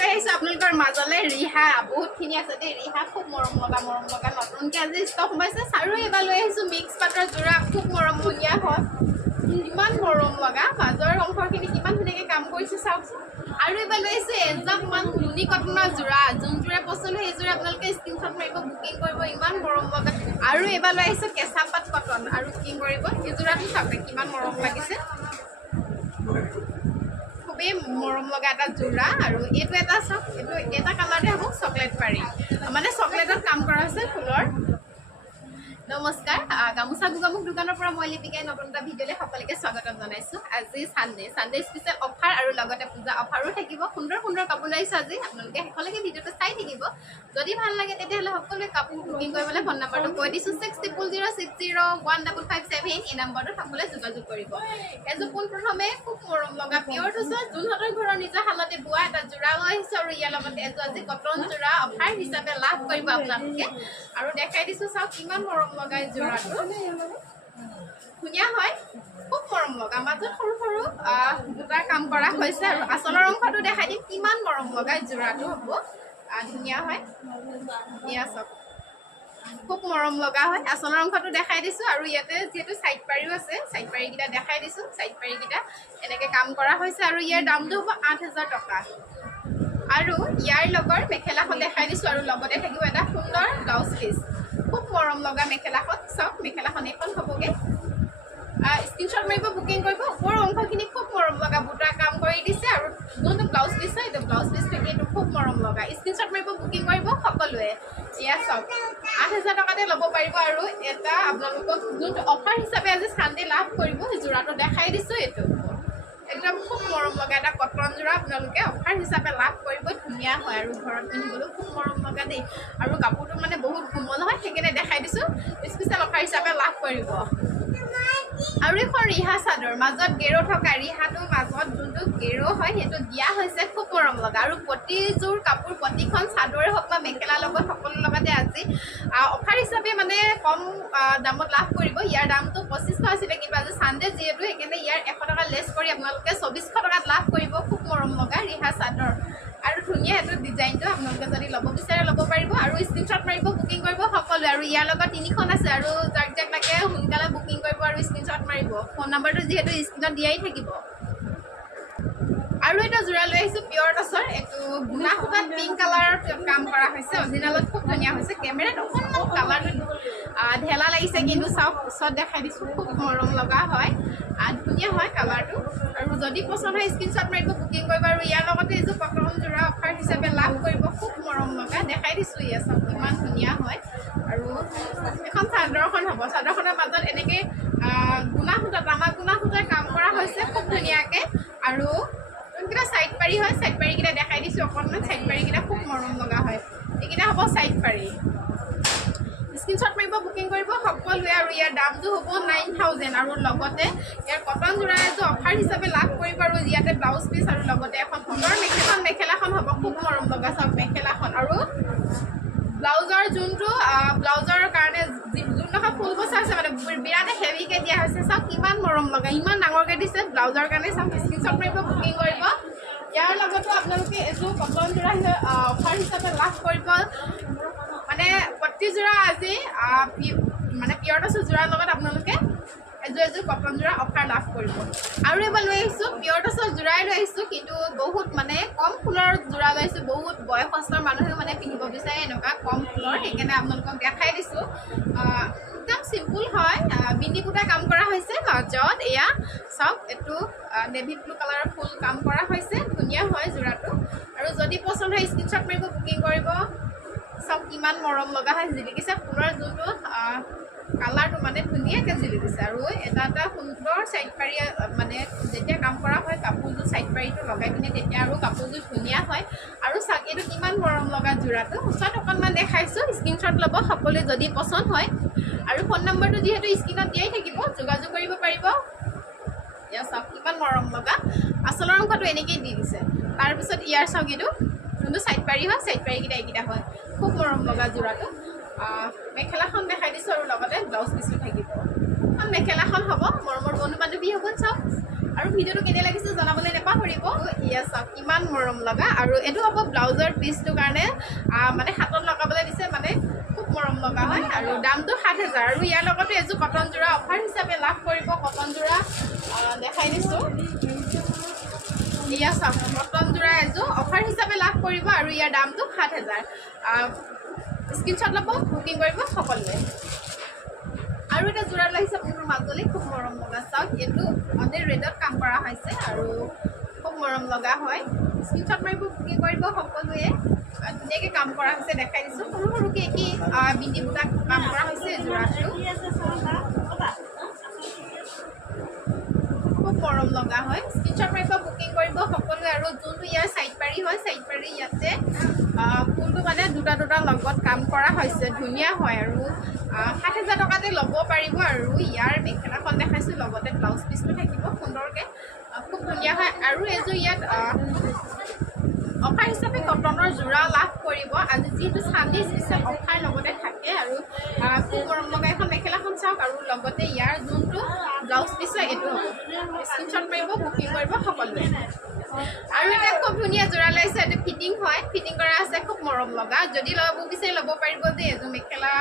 লৈ আহিছোঁ আপোনালোকৰ মাজলৈ ৰিহা বহুতখিনি আছে দেই ৰিহা খুব মৰম লগা নতুনকৈ আজি ষ্টক সোমাইছে আৰু এইবাৰ লৈ আহিছোঁ মিক্স পাটৰ যোৰা খুব মৰমীয়া হয় ইমান মৰম লগা মাজৰ অংশখিনি কিমান ধুনীয়াকৈ কাম কৰিছে চাওকচোন আৰু এইবাৰ লৈ আহিছোঁ এজাকমান নুনি কটনৰ যোৰা যোনযোৰে পচন্দ হয় সেইযোৰে আপোনালোকে স্ক্ৰীনশ্বট মাৰিব বুকিং কৰিব ইমান মৰম লগা আৰু এইবাৰ লৈ আহিছোঁ কেঁচা পাট কটন আৰু বুকিং কৰিব এইযোৰাটো চাওক কিমান মৰম লাগিছে খুবেই মৰম লগা এটা যোৰা আৰু এইটো এটা চাওক এইটো এটা কালাৰতে হ'ব চকলেট পাৰি মানে চকলেটত কাম কৰা হৈছে ফুলৰ নমস্কাৰ গামোচা গুগামুখ দোকানৰ পৰা মই লিপিকাই নতুন এটা ভিডিঅ'লৈ সকলোকে স্বাগতম জনাইছোঁ আজি চানডে স্পেচিয়েল অফাৰ আৰু লগতে পূজা অফাৰো থাকিব সুন্দৰ কাপোৰ লাইছোঁ আজি আপোনালোকে শেষলৈকে ভিডিঅ'টো চাই থাকিব যদি ভাল লাগে তেতিয়াহ'লে সকলোৱে কাপোৰ বুকিং কৰিবলৈ ফোন নম্বৰটো কৈ দিছোঁ 6000601557 এই নম্বৰটোত সকলোৱে যোগাযোগ কৰিব এযোৰ পোনপ্ৰথমে খুব মৰম লগা পিয়ৰটো চাওক যোনহঁতৰ ঘৰৰ নিজৰ শালতে বোৱা এটা যোৰা লৈ আহিছোঁ আৰু ইয়াৰ লগতে এযোৰ আজি কটন যোৰা অফাৰ হিচাপে লাভ কৰিব আপোনালোকে আৰু দেখাই দিছোঁ চাওক কিমান মৰম লগাই যোৰাটো ধুনীয়া হয় খুব মৰম লগা মাজত সৰু দুটা কাম কৰা হৈছে আৰু আচলৰ অংশটো দেখাই দিম কিমান মৰম লগাই যোৰাটো হ'ব ধুনীয়া হয় এয়া চাওক খুব মৰম লগা হয় আচলৰ অংশটো দেখাই দিছোঁ আৰু ইয়াতে যিহেতু চাইড পাৰিও আছে চাইড পাৰিকেইটা দেখাই দিছোঁ চাইড পাৰিকেইটা এনেকৈ কাম কৰা হৈছে আৰু ইয়াৰ দামটো হ'ব ৮,০০০ টকা আৰু ইয়াৰ লগৰ মেখেলাখন দেখাই দিছোঁ আৰু লগতে থাকিব এটা সুন্দৰ ব্লাউজ পিচ খুব মৰম লগা মেখেলাখন চাওক মেখেলাখন এইখন হ'বগৈ স্ক্ৰীনশ্বট মাৰিব বুকিং কৰিব ওপৰৰ অংশখিনি খুব মৰম লগা বুটা কাম কৰি দিছে আৰু যোনটো ব্লাউজ পিচ হয় এইটো ব্লাউজ পিচটো এইটো খুব মৰম লগা স্ক্ৰীনশ্বট মাৰিব বুকিং কৰিব সকলোৱে এয়া চাওক ৮,০০০ টকাতে ল'ব পাৰিব আৰু এটা আপোনালোকক যোনটো অফাৰ হিচাপে আজি চানডে লাভ কৰিব সেই যোৰাটো দেখাই দিছোঁ এইটো একদম খুব মৰম লগা এটা কটন যোৰা আপোনালোকে অফাৰ হিচাপে লাভ কৰিব ধুনীয়া হয় আৰু ঘৰত পিন্ধিবলৈও খুব মৰম লগা দেই আৰু কাপোৰটো মানে বহুত কোমল হয় সেইকাৰণে দেখাই দিছোঁ স্পেচিয়েল অফাৰ হিচাপে লাভ কৰিব আৰু এখন ৰিহা চাদৰ মাজত গেৰো থকা ৰিহাটোৰ মাজত যোনটো গেৰো হয় সেইটো দিয়া হৈছে খুব মৰম লগা আৰু প্ৰতিযোৰ কাপোৰ প্ৰতিখন চাদৰে হওক বা মেখেলাৰ লগত সকলোৰ লগতে আজি অফাৰ হিচাপে মানে কম দামত লাভ কৰিব ইয়াৰ দামটো ২৫০০ আছিলে কিন্তু আজি চানডে যিহেতু সেইকাৰণে ইয়াৰ ১০০ টকা লেছ কৰি আপোনালোকে ২৪০০ টকাত লাভ কৰিব খুব মৰম লগা ৰিহা চাদৰ আৰু ধুনীয়া এইটো ডিজাইনটো আপোনালোকে যদি ল'ব বিচাৰে ল'ব পাৰিব আৰু স্ক্ৰীনশ্বট মাৰিব বুকিং কৰিব সকলোৱে আৰু ইয়াৰ লগত ৩খন আছে আৰু যাক লাগে সোনকালে বুকিং কৰিব আৰু স্ক্ৰীনশ্বট মাৰিব ফোন নম্বৰটো যিহেতু স্ক্ৰীনত দিয়াই থাকিব আৰু এটা যোৰা লৈ আহিছোঁ পিয়ৰ টচৰ এইটো গুণা সূতাত পিংক কালাৰৰ কাম কৰা হৈছে অৰিজিনেলত খুব ধুনীয়া হৈছে কেমেৰাত অকণমান কালাৰটো ঢেলা লাগিছে কিন্তু চাওক ওচৰত দেখাই দিছোঁ খুব মৰম লগা হয় ধুনীয়া হয় কালাৰটো আৰু যদি পচন্দ হয় স্ক্ৰীনশ্বট মাৰিব বুকিং কৰিব আৰু ইয়াৰ লগতে এইযোৰ কটন যোৰা অফাৰ হিচাপে লাভ কৰিব খুব মৰম লগা দেখাই দিছোঁ ইয়াত চাওক কিমান ধুনীয়া হয় আৰু এখন চাদৰখন হ'ব চাদৰখনৰ মাজত এনেকৈ গুণা সূতা তামা গুণা সূতাৰ কাম কৰা হৈছে খুব ধুনীয়াকৈ আৰু যোনকেইটা চাইড পাৰি হয় চাইড পাৰিকেইটা দেখাই দিছোঁ অকণমান চাইড পাৰিকেইটা খুব মৰম লগা হয় এইকেইটা হ'ব চাইড পাৰি স্ক্ৰীনশ্বট মাৰিব বুকিং কৰিব সকলোৱে আৰু ইয়াৰ দামটো হ'ব ৯,০০০ আৰু লগতে ইয়াৰ কটন যোৰা এযোৰ অফাৰ হিচাপে লাভ কৰিব আৰু ইয়াতে ব্লাউজ পিচ আৰু লগতে এখন সুন্দৰ মেখেলাখন হ'ব খুব মৰম লগা চাওক মেখেলাখন আৰু ব্লাউজৰ যোনটো ব্লাউজৰ কাৰণে যোনডোখৰ ফুল বচা আছে মানে বিৰাট হেভিকৈ দিয়া হৈছে চাওক কিমান মৰম লগা ইমান ডাঙৰকৈ দিছে ব্লাউজৰ কাৰণে চাওক স্ক্ৰীনশ্বট মাৰিব বুকিং কৰিব ইয়াৰ লগতো আপোনালোকে এযোৰ কটন যোৰা অফাৰ হিচাপে লাভ কৰিব মানে প্ৰতিযোৰা আজি মানে পিয়ৰ টচৰ যোৰাৰ লগত আপোনালোকে এযোৰ কটন যোৰা অফাৰ লাভ কৰিব আৰু এবাৰ লৈ আহিছোঁ পিয়ৰ টচৰ যোৰাই লৈ আহিছোঁ কিন্তু বহুত মানে কম ফুলৰ যোৰা লৈ আহিছোঁ বহুত বয়সস্থৰ মানুহেও মানে পিন্ধিব বিচাৰে এনেকুৱা কম ফুলৰ সেইকাৰণে আপোনালোকক দেখাই দিছোঁ একদম চিম্পুল হয় বিন্দি বুটা কাম কৰা হৈছে মাজত এয়া চাওক এইটো নেভি ব্লু কালাৰৰ ফুল কাম কৰা হৈছে ধুনীয়া হয় যোৰাটো আৰু যদি পচন্দ হয় স্ক্ৰীনশ্বট মাৰিব বুকিং কৰিব চাওক কিমান মৰম লগা হয় জিলিকিছে ফুলৰ যোনটো কালাৰটো মানে ধুনীয়াকৈ জিলিকিছে আৰু এটা সুন্দৰ চাইড পাৰি মানে যেতিয়া কাম কৰা হয় কাপোৰযোৰ চাইড পাৰিটো লগাই পিনে তেতিয়া আৰু কাপোৰযোৰ ধুনীয়া হয় আৰু চাওক এইটো কিমান মৰম লগা যোৰাটো ওচৰত অকণমান দেখাইছোঁ স্ক্ৰীনশ্বট ল'ব সকলোৱে যদি পচন্দ হয় আৰু ফোন নম্বৰটো যিহেতু স্ক্ৰীনত দিয়াই থাকিব যোগাযোগ কৰিব পাৰিব ইয়াৰ চাওক কিমান মৰম লগা আচলৰ অংশটো এনেকৈয়ে দি দিছে তাৰপিছত ইয়াৰ চাওক এইটো যোনটো চাইড পাৰি হয় চাইড পাৰিকেইটা এইকেইটা হয় খুব মৰম লগা যোৰাটো মেখেলাখন দেখাই দিছোঁ আৰু লগতে ব্লাউজ পিচটো থাকিব মেখেলাখন হ'ব মৰমৰ বন্ধু বান্ধৱী হ'ব চাওক আৰু ভিডিঅ'টো কেনে লাগিছে জনাবলৈ নাপাহৰিব ইয়া চাওক ইমান মৰম লগা আৰু এইটো হ'ব ব্লাউজৰ পিচটোৰ কাৰণে মানে হাতত লগাবলৈ দিছে মানে খুব মৰম লগা হয় আৰু দামটো ৭,০০০ আৰু ইয়াৰ লগতে এযোৰ কটন যোৰা অফাৰ হিচাপে লাভ কৰিব কটন যোৰা দেখাই দিছোঁ ইয়া চাওক কটন যোৰা এযোৰ অফাৰ হিচাপে লাভ কৰিব আৰু ইয়াৰ দামটো ৭,০০০ স্ক্ৰীনশ্বট ল'ব বুকিং কৰিব সকলোৱে আৰু এটা যোৰা লাগিছে আপোনাৰ মাজলৈ খুব মৰম লগা চাওক এইটো অনেক ৰেডত কাম কৰা হৈছে আৰু খুব মৰম লগা হয় স্ক্ৰীনশ্বট মাৰিব বুকিং কৰিব সকলোৱে ধুনীয়াকৈ কাম কৰা হৈছে দেখাই দিছোঁ সৰু সৰুকৈ কি বিন্দি বুটা কাম কৰা হৈছে যোৰাটো খুব মৰম লগা হয় স্ক্ৰীনশ্বট মাৰিব বুকিং কৰিব সকলোৱে আৰু যোনটো ইয়াৰ চাইড পাৰি হয় চাইড পাৰি ইয়াতে ফুলটো মানে দুটা লগত কাম কৰা হৈছে ধুনীয়া হয় আৰু ৭,০০০ টকাতে ল'ব পাৰিব আৰু ইয়াৰ মেখেলাখন দেখাইছোঁ লগতে ব্লাউজ পিচটো থাকিব সুন্দৰকৈ খুব ধুনীয়া হয় আৰু এযোৰ ইয়াত অফাৰ হিচাপে কটনৰ যোৰা লাভ কৰিব আজি যিহেতু চানডে স্পেচিয়েল অফাৰ লগতে থাকে আৰু খুব মৰম লগা এখন মেখেলাখন চাওক আৰু লগতে ইয়াৰ যোনটো ব্লাউজ পিচ হয় এইটো হ'ব স্ক্ৰীনশ্বট মাৰিব বুকিং কৰিব সকলোৱে আৰু এটা খুব ধুনীয়া যোৰা লাগিছে এইটো ফিটিং হয় ফিটিং কৰা আছে খুব মৰম লগা যদি ল'ব বিচাৰি ল'ব পাৰিব যে এযোৰ মেখেলা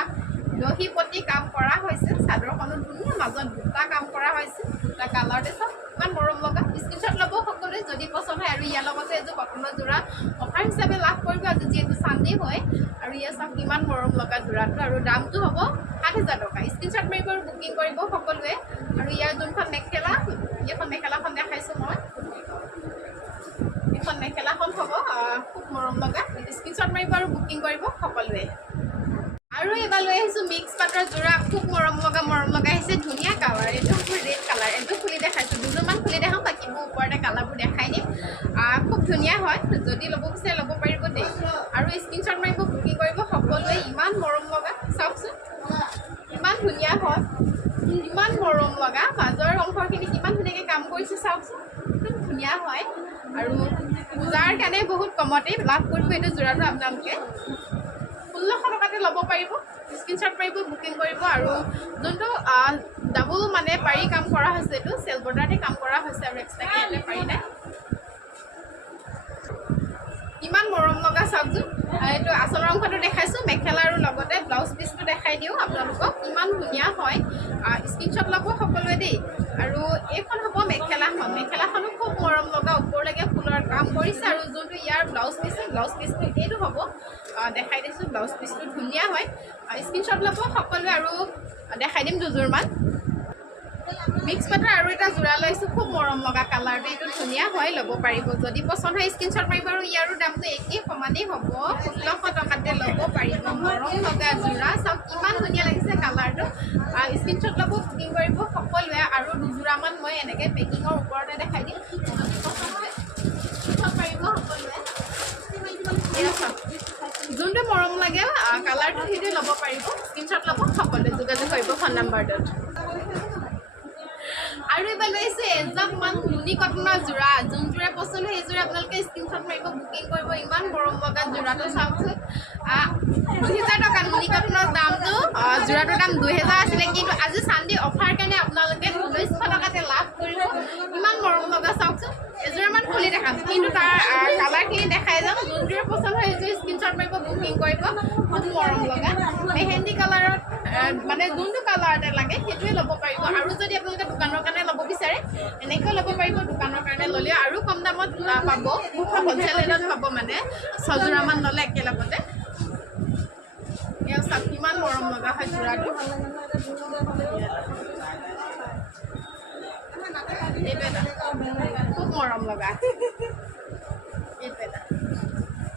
দহি পতি কাম কৰা হৈছে চাদৰখনত ধুনীয়া মাজত দুটা কাম কৰা হৈছে দুটা কালাৰতে চাওক ইমান মৰম লগা স্ক্ৰীনশ্বট ল'ব সকলোৱে যদি পচন্দ হয় আৰু ইয়াৰ লগতে এযোৰ কটনৰ যোৰা অফাৰ হিচাপে লাভ কৰিব আজি যিহেতু চানডে হয় আৰু ইয়াৰ চাওক কিমান মৰম লগা যোৰাটো আৰু দামটো হ'ব ৭,০০০ টকা স্ক্ৰীনশ্বট মাৰিব আৰু বুকিং কৰিব সকলোৱে আৰু ইয়াৰ যোনখন মেখেলা এইখন মেখেলাখন দেখাইছোঁ মই এইখন মেখেলাখন হ'ব খুব মৰম লগা স্ক্ৰীনশ্বট মাৰিব আৰু বুকিং কৰিব সকলোৱে আৰু এইবাৰ লৈ আহিছোঁ মিক্স পাটৰ যোৰা খুব মৰম লগা আহিছে ধুনীয়া কালাৰ এইটো হ'ব ৰেড কালাৰ এইটো খুলি দেখাইছোঁ দুযোৰমান খুলি দেখাওঁ বাকীবোৰ ওপৰতে কালাৰবোৰ দেখাই দিম খুব ধুনীয়া হয় যদি ল'ব বিচাৰে ল'ব পাৰিব দেই আৰু স্ক্ৰীনশ্বট মাৰিব বুকিং কৰিব সকলোৱে ইমান মৰম লগা চাওকচোন ইমান ধুনীয়া হয় ইমান মৰম লগা মাজৰ অংশখিনি কিমান ধুনীয়াকৈ কাম কৰিছে চাওকচোন খুব ধুনীয়া হয় আৰু পূজাৰ কাৰণে বহুত কমতে লাভ কৰিব এইটো যোৰাটো আপোনালোকে ১৬০০ টকাতে ল'ব পাৰিব স্ক্ৰীনশ্বট মাৰিব বুকিং কৰিব আৰু যোনটো ডাবল মানে পাৰি কাম কৰা হৈছে এইটো চেল বৰ্ডাৰতে কাম কৰা হৈছে আৰু এক্সট্ৰাকৈ ইয়াতে পাৰি নাই ইমান মৰম লগা চাওকচোন এইটো আচলৰ অংশটো দেখাইছোঁ মেখেলা আৰু লগতে ব্লাউজ পিচটো দেখাই দিওঁ আপোনালোকক ইমান ধুনীয়া হয় স্ক্ৰীনশ্বট ল'ব সকলোৱে দেই আৰু এইখন হ'ব মেখেলাখনো খুব মৰম লগা ওপৰলৈকে ফুলৰ কাম কৰিছে আৰু যোনটো ইয়াৰ ব্লাউজ পিচটো এইটো হ'ব দেখাই দিছোঁ ব্লাউজ পিচটো ধুনীয়া হয় স্ক্ৰীনশ্বট ল'ব সকলোৱে আৰু দেখাই দিম দুযোৰমান মিক্স পাটৰ আৰু এটা যোৰা লৈছোঁ খুব মৰম লগা কালাৰটো এইটো ধুনীয়া হয় ল'ব পাৰিব যদি পচন্দ হয় স্ক্ৰীনশ্বট মাৰিব আৰু ইয়াৰো দামটো একেই সমানেই হ'ব ১৬০০ টকাতে ল'ব পাৰিব মৰম লগা যোৰা চাওক কিমান ধুনীয়া লাগিছে কালাৰটো স্ক্ৰীনশ্বট ল'ব বুকিং কৰিব সকলোৱে আৰু দুযোৰামান মই এনেকৈ পেকিঙৰ ওপৰতে দেখাই দিম যদি পচন্দ হয় স্ক্ৰীনশ্বট মাৰিব সকলোৱে যোনটো মৰম লাগে কালাৰটো সেইটোৱে ল'ব পাৰিব স্ক্ৰীনশ্বট ল'ব সকলোৱে যোগাযোগ কৰিব ফোন নাম্বাৰটোত আৰু এইবাৰ লৈ আহিছোঁ এজাকমান নুনি কটনৰ যোৰা যোনযোৰে পচন্দ হয় সেইযোৰে আপোনালোকে স্ক্ৰীনশ্বট মাৰিব বুকিং কৰিব ইমান মৰম লগা যোৰাটো চাওকচোন ২,০০০ টকা নুনি কটনৰ দামটো যোৰাটোৰ দাম ২,০০০ আছিলে কিন্তু আজি চানডে অফাৰ কাৰণে আপোনালোকে ১৯০০ টকাতে লাভ কৰিব ইমান মৰম লগা চাওকচোন এযোৰামান খুলি দেখাম কিন্তু তাৰ কালাৰখিনি দেখাই যাম যোনযোৰে পচন্দ হয় সেইযোৰে স্ক্ৰীনশ্বট মাৰিব বুকিং কৰিব খুব মৰম লগা মেহেন্দি কালাৰত মানে যোনটো কালাৰতে লাগে সেইটোৱে ল'ব পাৰিব আৰু যদি আপোনালোকে দোকানৰ কাৰণে ল'ব বিচাৰে এনেকৈ ল'ব পাৰিব দোকানৰ কাৰণে ল'লেও আৰু কম দামত পাব হ'লচেল ৰেটত পাব মানে ৬যোৰামান ল'লে একেলগতে এয়া চাওক কিমান মৰম লগা হয় যোৰাটো এইটো এটা খুব মৰম লগা এইটো এটা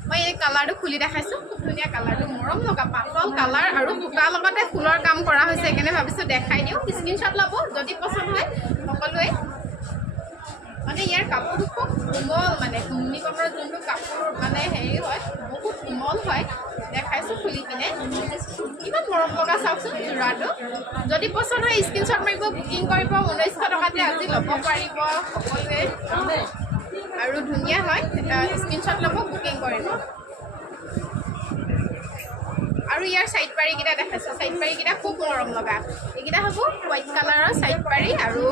মই এই কালাৰটো খুলি দেখাইছোঁ খুব ধুনীয়া কালাৰটো মৰম লগা পাতল কালাৰ আৰু বুটাৰ লগতে ফুলৰ কাম কৰা হৈছে সেইকাৰণে ভাবিছোঁ দেখাই দিওঁ স্ক্ৰীনশ্বট ল'ব যদি পচন্দ হয় সকলোৱে মানে ইয়াৰ কাপোৰটো খুব কোমল মানে নুনি কটনৰ যোনটো কাপোৰ মানে হেৰি হয় বহুত কোমল হয় দেখাইছোঁ খুলি পিনে কিমান মৰম লগা চাওকচোন যোৰাটো যদি পচন্দ হয় স্ক্ৰীনশ্বট মাৰিব বুকিং কৰিব ১৯০০ টকাতে আজি ল'ব পাৰিব সকলোৱে আৰু ধুনীয়া হয় স্ক্ৰীনশ্বট ল'ব বুকিং কৰিব আৰু ইয়াৰ চাইড পাৰিকেইটা দেখাইছোঁ চাইড পাৰিকেইটা খুব মৰম লগা এইকেইটা হ'ব হোৱাইট কালাৰৰ চাইড পাৰি আৰু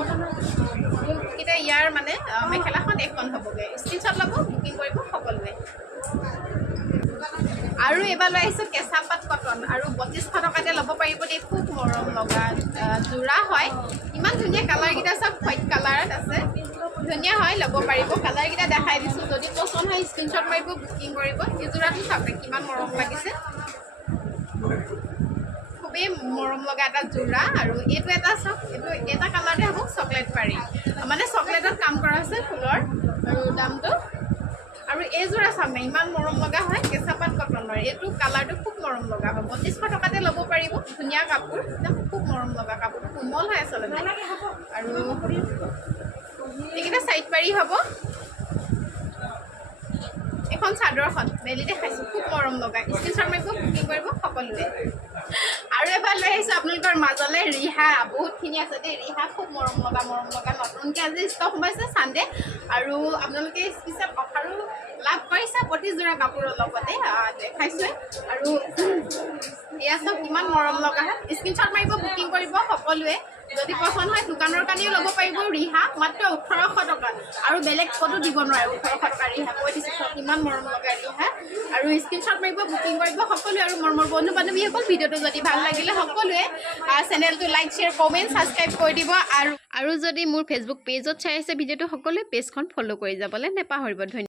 এইকেইটা যে ইয়াৰ মানে মেখেলাখন এখন হ'বগৈ স্ক্ৰীনশ্বট ল'ব বুকিং কৰিব সকলোৱে আৰু এবাৰ লৈ আহিছোঁ কেঁচা পাট কটন আৰু 3200 টকাতে ল'ব পাৰিব দেই খুব মৰম লগা যোৰা হয় ইমান ধুনীয়া কালাৰকেইটা চব হোৱাইট কালাৰত আছে ধুনীয়া হয় ল'ব পাৰিব কালাৰকেইটা দেখাই দিছোঁ যদি পচন্দ হয় স্ক্ৰীনশ্বট মাৰিব বুকিং কৰিব এই যোৰাটো চাওক কিমান মৰম লাগিছে খুবেই মৰম লগা এটা যোৰা আৰু এইটো এটা চাওক এইটো এটা কালাৰতে হ'ব চকলেট পাৰি মানে চকলেটত কাম কৰা আছে ফুলৰ আৰু দামটো আৰু এই যোৰা চামে ইমান মৰম লগা হয় কেঁচা পাট কটনৰ এইটো কালাৰটো খুব মৰম লগা হয় 3200 টকাতে ল'ব পাৰিব ধুনীয়া কাপোৰ একদম খুব মৰম লগা কাপোৰ কোমল হয় আচলতে আৰু এইকেইটা চাইড পাৰি হ'ব এখন চাদৰখন মেলি দেখাইছোঁ খুব মৰম লগা স্ক্ৰীনশ্বট মাৰিব বুকিং কৰিব সকলোৱে আৰু এবাৰ লৈ আহিছোঁ আপোনালোকৰ মাজলৈ ৰিহা বহুতখিনি আছে দেই ৰিহা খুব মৰম লগা নতুনকৈ আজি ষ্টক সোমাইছে ছানডে আৰু আপোনালোকে স্পেচিয়েল অফাৰো লাভ কৰিছে প্ৰতিযোৰা কাপোৰৰ লগতে দেখাইছোঁ আৰু এয়া চব কিমান মৰম লগা হয় স্ক্ৰীনশ্বট মাৰিব বুকিং কৰিব সকলোৱে যদি পচন্দ হয় দোকানৰ কাৰণেও ল'ব পাৰিব ৰিহা মাত্ৰ 1800 টকা আৰু বেলেগ ক'তো দিব নোৱাৰে 1800 টকা ৰিহা কৈ দিছোঁ কিমান মৰম লগা ৰিহা আৰু স্ক্ৰীনশ্বট মাৰিব বুকিং কৰিব সকলোৱে আৰু মোৰ বন্ধু বান্ধৱীসকল ভিডিঅ'টো যদি ভাল লাগিলে সকলোৱে চেনেলটো লাইক শ্বেয়াৰ কমেণ্ট ছাবস্ক্ৰাইব কৰি দিব আৰু যদি মোৰ ফেচবুক পেজত চাই আছে ভিডিঅ'টো সকলোৱে পেজখন ফ'ল' কৰি যাবলৈ নেপাহৰিব ধন্যবাদ।